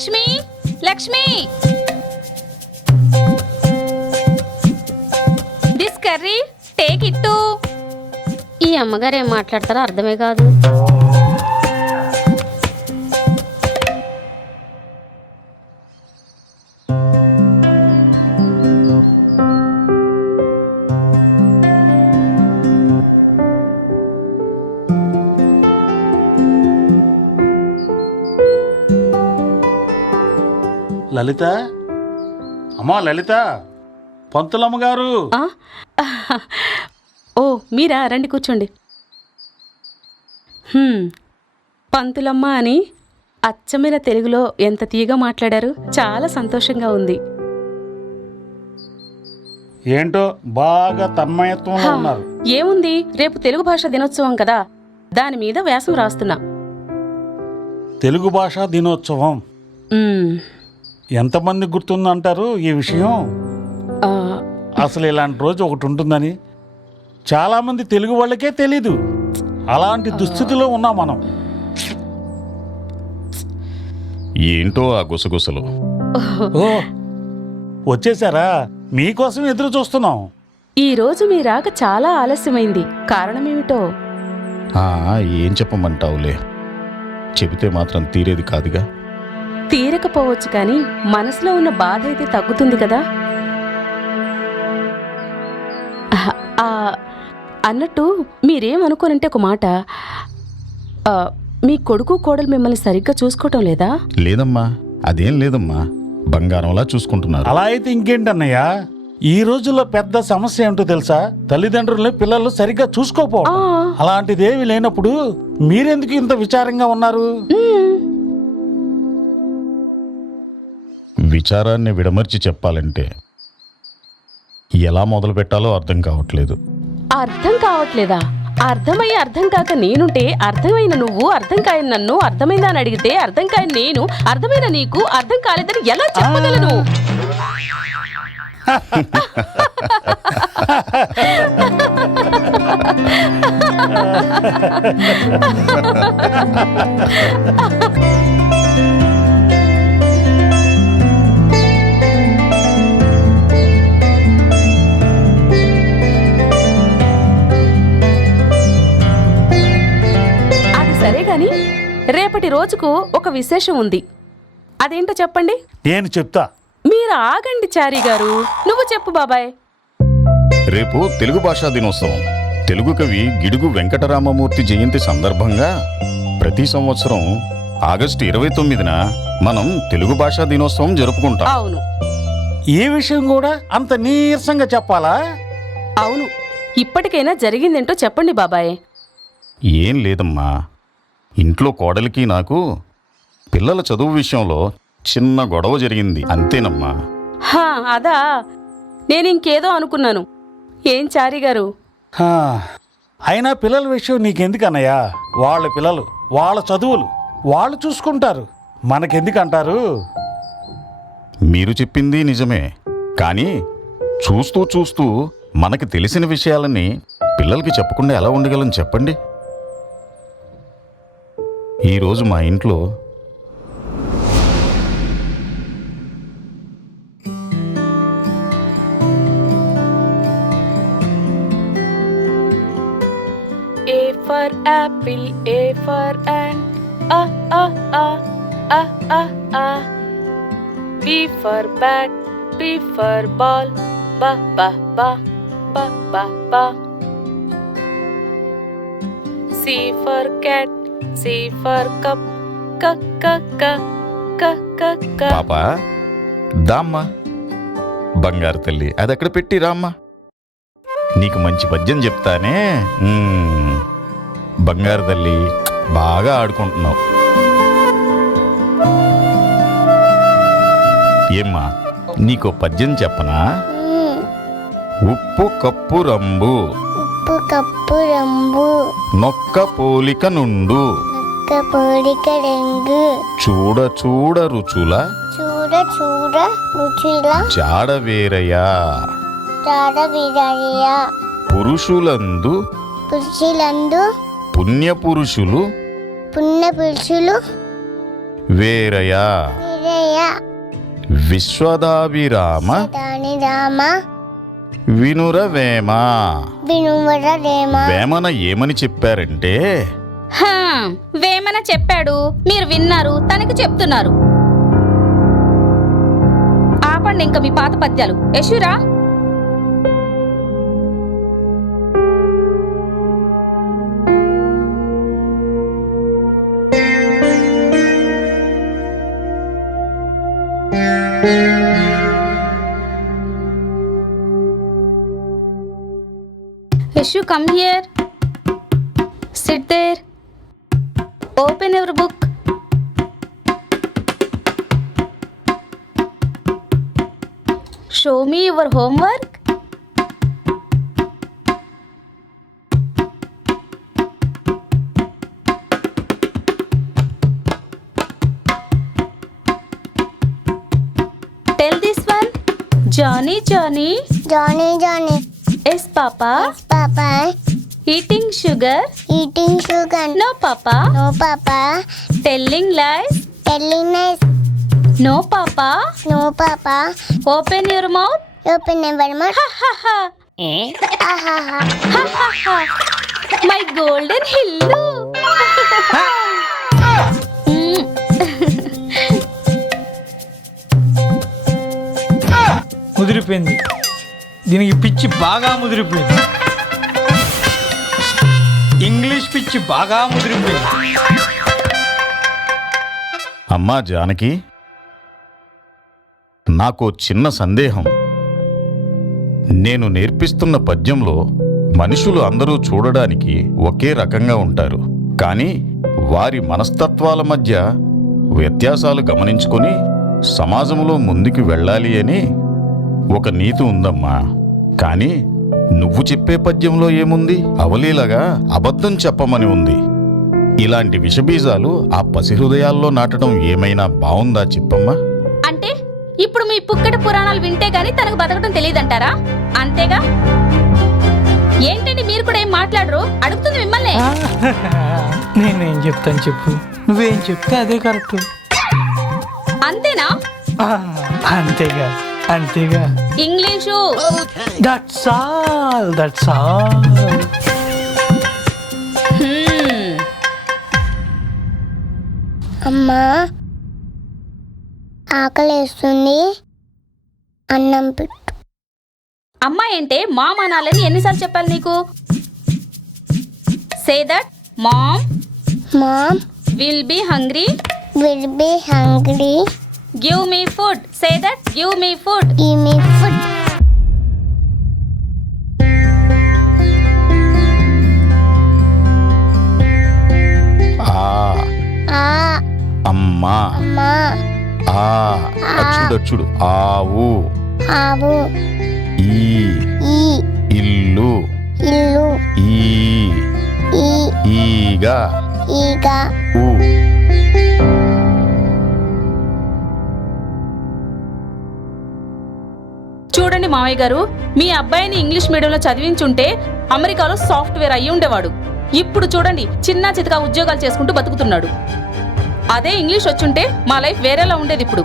Lakshmi, Lakshmi, this curry take it to. ఈ అమ్మగారు ఏం మాట్లాడతారో అర్థమే కాదు. లలిత, అమ్మా లలిత, పంతులమ్మ గారు. ఓ మీరా, రండి కూర్చోండి. పంతులమ్మ అని అచ్చమైన తెలుగులో ఎంత తీయగా మాట్లాడారు. చాలా సంతోషంగా ఉంది. ఏంటో బాగా తన్మయత్వంలో ఉన్నారు. ఏముంది, రేపు తెలుగు భాష దినోత్సవం కదా, దాని మీద వ్యాసం రాస్తున్నా. తెలుగు భాషా దినోత్సవం ఎంతమంది గుర్తుందంటారు ఈ విషయం? అసలు ఇలాంటి రోజు ఒకటి ఉంటుందని చాలామంది తెలుగు వాళ్ళకే తెలీదు. అలాంటి దుస్థితిలో ఉన్నాం మనం. ఏంటో ఆ గుసగుసలు. ఓ వచ్చేసారా? మీకోసం ఎదురు చూస్తున్నాం. ఈ రోజు మీ రాక చాలా ఆలస్యమైంది. కారణమేమిటో? ఏం చెప్పమంటావులే, చెబితే మాత్రం తీరేది కాదుగా. తీరకపోవచ్చు, కానీ మనసులో ఉన్న బాధ అయితే తగ్గుతుంది కదా. అన్నట్టు మీరేమనుకోనంటే ఒక మాట, మీ కొడుకు కోడలు మిమ్మల్ని సరిగ్గా చూసుకోవటం లేదా? లేదమ్మా, అదేం లేదమ్మా, బంగారంలా చూసుకుంటున్నారు. అలా అయితే ఇంకేంటన్నయ్యా, ఈ రోజుల్లో పెద్ద సమస్య ఏమిటో తెలుసా? తల్లిదండ్రుల్ని పిల్లలు సరిగ్గా చూసుకోపోవడం. అలాంటిదేవి లేనప్పుడు మీరెందుకు ఇంత విచారంగా ఉన్నారు? విచారాన్ని విడమర్చి చెప్పాలంటే ఎలా మొదలు పెట్టాలో అర్థం కావట్లేదు. అర్థం కావట్లేదా? అర్థమయ్యి అర్థం కాక నేనుంటే, అర్థమైన నువ్వు, అర్థం కాని నన్ను, అర్థమైందా అని అడిగితే అర్థం కాని నేను, అర్థమైన నీకు అర్థం కాలేదని ఎలా చెప్పగలను? సరే గాని, రేపటి రోజుకు ఒక విశేషం ఉంది. అదేంటో చెప్పండి. నేను చెప్తా. మీరు ఆగండి చారి గారు. నువ్వు చెప్పు బాబాయ్. రేపు తెలుగు భాషా దినోత్సవం. తెలుగు కవి గిడుగు వెంకటరామమూర్తి జయంతి సందర్భంగా ప్రతి సంవత్సరం ఆగస్టు 29న మనం తెలుగు భాషా దినోత్సవం జరుపుకుంటాం. అవును. ఈ విషయం కూడా అంత నీరసంగా చెప్పాలా? అవును. ఇప్పటికైనా జరిగిందేంటో చెప్పండి బాబాయ్. ఏం లేదమ్మా, ఇంట్లో కోడలికి నాకు పిల్లల చదువు విషయంలో చిన్న గొడవ జరిగింది, అంతేనమ్మా. అదా, నేనింకేదో అనుకున్నాను. ఏం చారి గారు? అయినా పిల్లల విషయం నీకెందుకన్నయ్యా? వాళ్ళ పిల్లలు, వాళ్ళ చదువులు వాళ్ళు చూసుకుంటారు, మనకెందుకంటారు? మీరు చెప్పింది నిజమే, కానీ చూస్తూ చూస్తూ మనకి తెలిసిన విషయాలని పిల్లలకి చెప్పకుండా ఎలా ఉండగలం చెప్పండి? ఈరోజు మా ఇంట్లో A for apple, A for ant, B for bat, B for ball, ba ba ba ba ba ba. C for cat, C for cup, ka ka ka ka ka ka. పాపా దామ్మా, బంగారు తల్లి, అది అక్కడ పెట్టి రామ్మా. నీకు మంచి పద్యం చెప్తానే. బంగారు తల్లి, బాగా ఆడుకుంటున్నావు. ఏమ్మా, నీకు పద్యం చెప్పనా? ఉప్పు కప్పు రంబు, ఉప్పు కప్పు రంబు, నొక్క పోలిక నుండు, నొక్క పోలిక రంగు, చూడ చూడ రుచుల, చూడ చూడ రుచుల, జాడవేరయా, జాడవిరయ, పురుషులందు, పురుషులందు, పుణ్య పురుషులు, పుణ్య పురుషులు, వేరయా, జయ విశ్వదాభిరామ దాని రామ వినురవేమ. వినుమర రేమ వేమన ఏమని చెప్పారంటే, హా, వేమన చెప్పాడు, మీరు విన్నారు, తనకి చెప్తున్నారు. ఆపండి ఇంకా మీ పాత పద్యాలు. యశురా, Yeshu, come here. Sit there. Open your book. Show me your homework. Tell this one. Johnny, Johnny. Johnny Johnny Yes, Papa. Papa Eating sugar. Eating sugar No, Papa. No papa Telling lies. Telling lies No, Papa. No papa Open your mouth. Open your mouth Ha ha ha. ఆహాహా Ha ha ha. My golden hillu. Mm. ముదిరిపోయింది. దీనికి పిచ్చి బాగా ముదిరిపోయింది. English పిచ్చి బాగా ముదిరిపోయింది. అమ్మా జానకి, నాకు చిన్న సందేహం. నేను నేర్పిస్తున్న పద్యంలో మనుషులు అందరూ చూడడానికి ఒకే రకంగా ఉంటారు, కానీ వారి మనస్తత్వాల మధ్య వ్యత్యాసాలు గమనించుకొని సమాజంలో ముందుకు వెళ్ళాలి అని ఒక నీతి ఉందమ్మా. కానీ నువ్వు చెప్పే పద్యంలో ఏముంది? అవలీలగా అబద్ధం చెప్పమని ఉంది. ఇలాంటి విషబీజాలు ఆ పసిహృదయాల్లో నాటడం ఏమైనా బావుందా చెప్పమ్మా? అంటే ఇప్పుడు మీ పుక్కట పురాణాలు వింటే గానీ తనకు బతకడం తెలియదంటారా? అంతేగా? ఏంటండి మీరు కూడా ఏం మాట్లాడరు? అడుగుతుంది మిమ్మల్ని. నేనేం చెప్తాను చెప్పు, నువ్వేం చెప్తే అదే కరెక్ట్. అంతేనా? అంతేగా అంతేగా. English. That's all that's all. అమ్మా ఆకలేస్తుంది, అన్నం పెట్టు. అమ్మాయి అంటే మామ్ అనాలని ఎన్నిసార్లు చెప్పాలి నీకు? Say that mom mom will be hungry. Will be hungry. Give me food. Say that give me food. Give me food. ఆ అమ్మా. అమ్మా ఆ అచ్చుడచ్చుడు. ఆవు. ఆవు. ఈ ఈ ఇల్లు. ఇల్లు. ఈ ఈ ఈగ. ఈగ. ఊ. చూడండి మావయ్య గారు, మీ అబ్బాయిని ఇంగ్లీష్ మీడియంలో చదివించుంటే అమెరికాలో సాఫ్ట్వేర్ అయ్యి ఉండేవాడు. ఇప్పుడు చూడండి, చిన్న చితకా ఉద్యోగాలు చేసుకుంటూ బతుకుతున్నాడు. అదే ఇంగ్లీష్ వచ్చుంటే మా లైఫ్ వేరేలా ఉండేది ఇప్పుడు.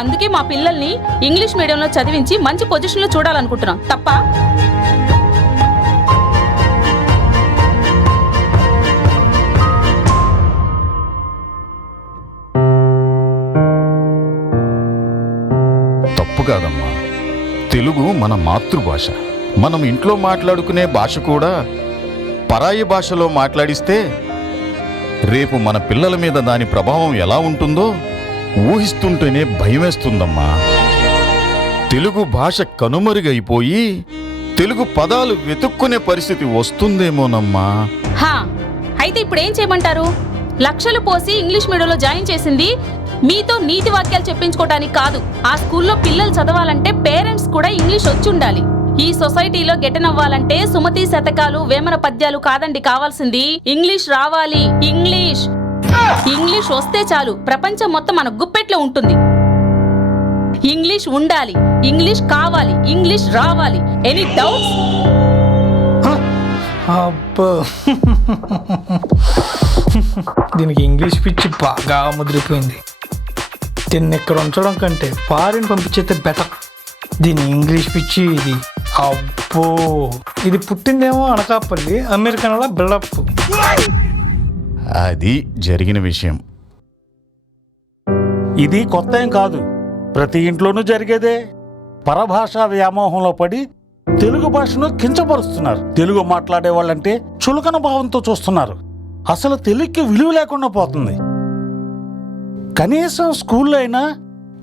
అందుకే మా పిల్లల్ని ఇంగ్లీష్ మీడియంలో చదివించి మంచి పొజిషన్లో చూడాలనుకుంటున్నాం. తప్ప తప్పు కాదమ్మా. తెలుగు మన మాతృభాష. మనం ఇంట్లో మాట్లాడుకునే భాష కూడా పరాయి భాషలో మాట్లాడిస్తే రేపు మన పిల్లల మీద దాని ప్రభావం ఎలా ఉంటుందో ఊహిస్తుంటేనే భయమేస్తుందమ్మా. తెలుగు భాష కనుమరుగైపోయి తెలుగు పదాలు వెతుక్కునే పరిస్థితి వస్తుందేమోనమ్మా. హా, అయితే ఇప్పుడు ఏం చేయమంటారు? లక్షలు పోసి ఇంగ్లీష్ మీడియంలో జాయిన్ చేసింది మీతో నీతి వాక్యాలు చెప్పించుకోవడానికి కాదు. ఆ స్కూల్లో పిల్లలు చదవాలంటే పేరెంట్స్ కూడా ఇంగ్లీష్ వచ్చి ఉండాలి. ఈ సొసైటీలో గెటనవ్వాలంటే సుమతి శతకాలు వేమన పద్యాలు కాదండి కావాల్సింది, ఇంగ్లీష్ రావాలి. ఇంగ్లీష్ ఇంగ్లీష్ వస్తే చాలు, ప్రపంచం మొత్తం మన గుప్పెట్లో ఉంటుంది. ఇంగ్లీష్ ఉండాలి, ఇంగ్లీష్ కావాలి, ఇంగ్లీష్ రావాలి. Any doubts? అబ్బో దీనికి ఇంగ్లీష్ పిచ్చి బాగా ముదిరిపోయింది. దీన్ని ఇక్కడ ఉంచడం కంటే ఫారిన్ పంపించేస్తే బెటర్. దీని ఇంగ్లీష్ పిచ్చి ఇది. అబ్బో, ఇది పుట్టిందేమో అనకాపల్లి, అమెరికన్ల బిల్డప్. అది జరిగిన విషయం. ఇది కొత్త ఏం కాదు, ప్రతి ఇంట్లోనూ జరిగేదే. పరభాషా వ్యామోహంలో పడి తెలుగు భాషను కించపరుస్తున్నారు. తెలుగు మాట్లాడే వాళ్ళంటే చులకన భావంతో చూస్తున్నారు. అసలు తెలుగుకి విలువ లేకుండా పోతుంది. కనీసం స్కూల్లో అయినా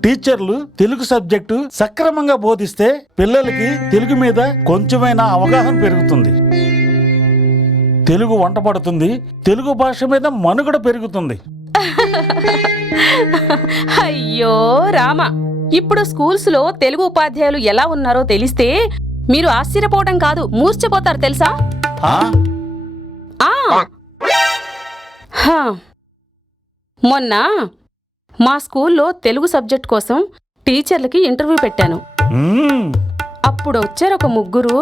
టీచర్లు తెలుగు సబ్జెక్టు సక్రమంగా బోధిస్తే పిల్లలకి తెలుగు మీద కొంచెమైనా అవగాహన పెరుగుతుంది. తెలుగు వంట పడుతుంది, తెలుగు భాష మీద మనుగడ పెరుగుతుంది. అయ్యో రామ, ఇప్పుడు స్కూల్స్ లో తెలుగు ఉపాధ్యాయులు ఎలా ఉన్నారో తెలిస్తే మీరు ఆశ్చర్యపోవడం కాదు, మూర్ఛపోతారు తెలుసా? ఆ? ఆ హా. మొన్న మా స్కూల్లో తెలుగు సబ్జెక్ట్ కోసం టీచర్లకి ఇంటర్వ్యూ పెట్టాను. మ్మ్. అప్పుడు వచ్చారు ఒక ముగ్గురు.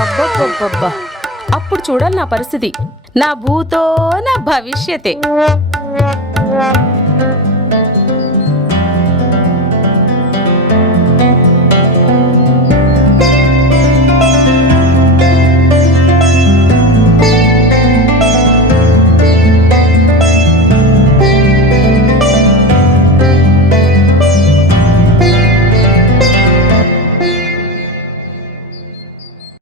అబ్బబ్బబ్బబ్బా, అప్పుడు చూడాలి నా పరిస్థితి. నా భూతో నా భవిష్యతే.